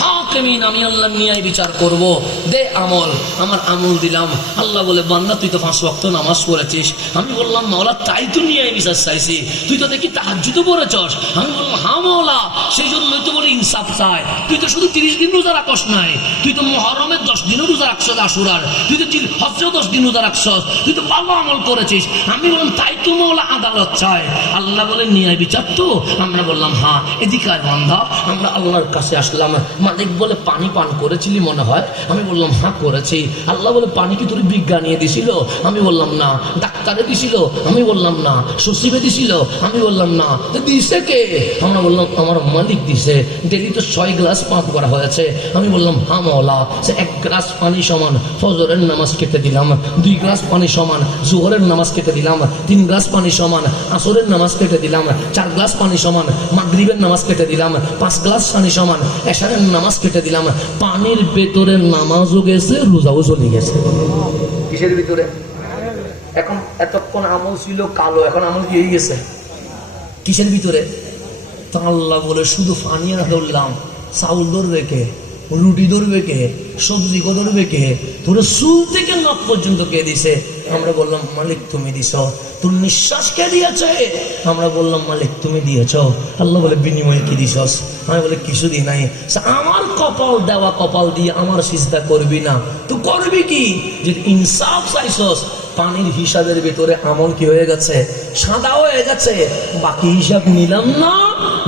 হাকিমিন আমি আল্লাহ নিয়ায় বিচার করব। দে আমল, আমার আমল দিলাম। আল্লাহ বলে, বান্দা, তুই তো পাঁচ নামাজ পড়েছিস। আমি বললাম, মাওলা, তাই তো নিয়ায় বিচার চাইছি। তুই তো দেখি পড়েছস। আমি বললাম হা মাওলা সেই জন্যই তো বলে ইনসাফ চাই। তুই তো শুধু তিরিশ দিন রোজা রাখস নাই। তুই তো মহরমের দশ দিনও রোজা আশুরার। তুই তো দশ দিন রোজা রাখছস। তুই তো ভালো আমল করেছিস। আমি বললাম, তাই তো মাওলা আদালত চায় আল্লাহ বলে, ন্যায় বিচার তো? আমরা বললাম হ্যাঁ। এদিকে আয় বান্ধা আমরা আল্লাহর কাছে আসলাম। মালিক বলে পানি পান করেছিলি মনে হয়? আমি বললাম হ্যাঁ করেছি। আল্লাহ বলে, পানি কি তোর বিজ্ঞানীয়ে দিছিল? আমি বললাম, না। ডাক্তারে দিছিল? আমি বললাম, না। সচিবে দিছিল? আমি বললাম, না। দিছে কে? আমরা বললাম, আমার মালিক দিছে। ডেলি তো ছয় গ্লাস পাম্প করা হয়েছে। আমি বললাম হা মৌলা সে এক গ্লাস পানি সমান ফজরের নামাজ কেটে দিলাম। দুই গ্লাস পানি সমান জোহরের নামাজ কেটে দিলাম। তিন গ্লাস পানি সমান আসরের নামাজ কেটে দিলাম। চার গ্লাস পানি সমান মাগরিবের নামাজ কেটে দিলাম। পাঁচ গ্লাস পানি সমান এশারের নামাজ কেটে দিলাম, পানির ভেতরে নামাজও গেছে, রোজাও চলে গেছে। কিসের ভিতরে? এখন এতক্ষণ আমল ছিল কালো, এখন আমল কি হয়ে গেছে? কিসের ভিতরে? তা আল্লাহ বলে, শুধু ফানিয়া ধরলাম চাউল রেখে রুটি ধরবে কে? সবজি ধরবে কে? তোর চুল থেকে নখ পর্যন্ত কে দিছে? আমরা বললাম, মালিক তুমি দিছ। তোর নিঃশ্বাস কে দিয়েছে? আমরা বললাম, মালিক তুমি দিয়েছ। আল্লাহ বলে, বিনিময়ে কি দিছস? আমি বলে, কিছু দিই নাই। আমার কপাল দেওয়া কপাল দিয়ে আমার সিজদা করবি না। তুই করবি কি? যে ইনসাফ চাইছস, পানির হিসাবের ভিতরে আমল কি হয়ে গেছে? সাদা হয়ে গেছে। বাকি হিসাব নিলাম না,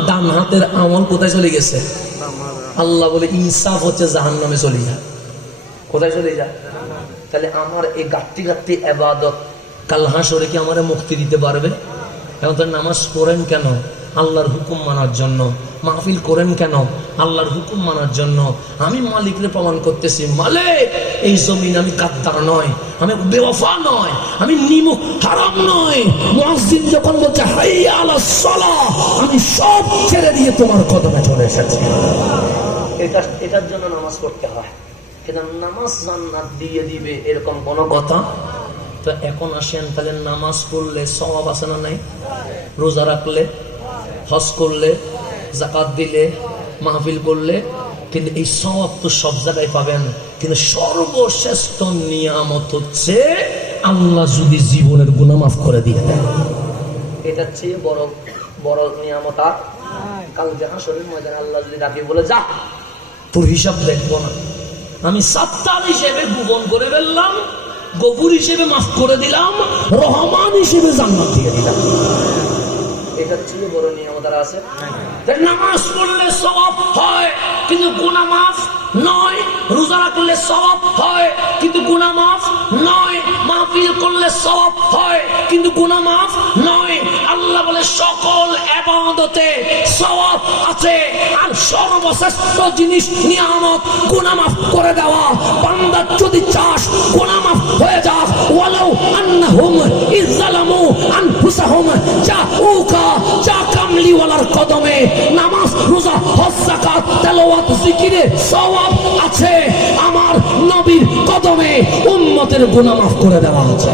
ডান হাতের আমল কোথায় চলে গেছে? আল্লাহ বলে, ইনসাফ হচ্ছে জাহান নামে চলে যা। কোথায় চলে যা? তাহলে আমার এই গাট্টি গাট্টি এবাদত কাল হাসরে কি আমার মুক্তি দিতে পারবে? এখন তো নামাজ পড়েন কেন? আল্লাহর হুকুম মানার জন্য। মাহফিল করেন কেন? আল্লাহর হুকুম মানার জন্য। আমি মালিকরে প্রমাণ করতেছি, মালিক, এই জমিন আমি কাত্তার নয়, আমি বেওয়াফা নয়, আমি নিমুখ হারাম নয়। মুয়াজ্জিন যখন বলছে আলাস সালাহ, আমি সব ছেড়ে দিয়ে তোমার কদমে চলে এসেছি। এটা এটার জন্য নামাজ পড়তে হয়। কিন্তু নামাজ জান্নাত দিয়ে দিবে এরকম কোনো কথা? তো এখন আসেন তাহলে নামাজ পড়লে সওয়াব আছে না নাই? রোজা রাখলে হজ করলে জাকাত দিলে মাহফিল করলে কিন্তু এই সওয়াব তো সব জায়গায় পাবেন। কিন্তু সর্বশ্রেষ্ঠ নিয়ামত হচ্ছে আল্লাহ যদি জীবনের গুণা মাফ করে দিয়ে দেয় এটার চেয়ে বড় বড় নিয়ামত আর? কাল জাহা শরীর ময়দানে আল্লাহ যদি ডাকে বলে যা তোর হিসাব দেখব না। আমি সাত্তার হিসেবে গোপন করে ফেললাম, গফুর হিসেবে মাফ করে দিলাম, রহমান হিসেবে জান্নাত দিয়ে দিলাম। নামাজ পড়লে হয়, কিন্তু গুনাহ মাফ নয়। হয়, কিন্তু মাফ নয়। মাহফিল করলে সওয়াব হয়, কিন্তু গুনাহ মাফ সওয়াব আছে। আর সর্বশ্রেষ্ঠ জিনিস নিয়ামত গুনাহ মাফ করে দেওয়া। বান্দা যদি চাস গুনাহ মাফ হয়ে যাক, ওয়ালাউ আন্নাহুম ইজ্জালামু আনফুসাহুম, যা কামলি ওয়ালার কদমে। নামাজ, রোজা, হজ, যাকাত, তেলাওয়াত জিকিরে সওয়াব আছে। আমার নবীর কদমে উম্মতের গুনাহ মাফ করে দেওয়া আছে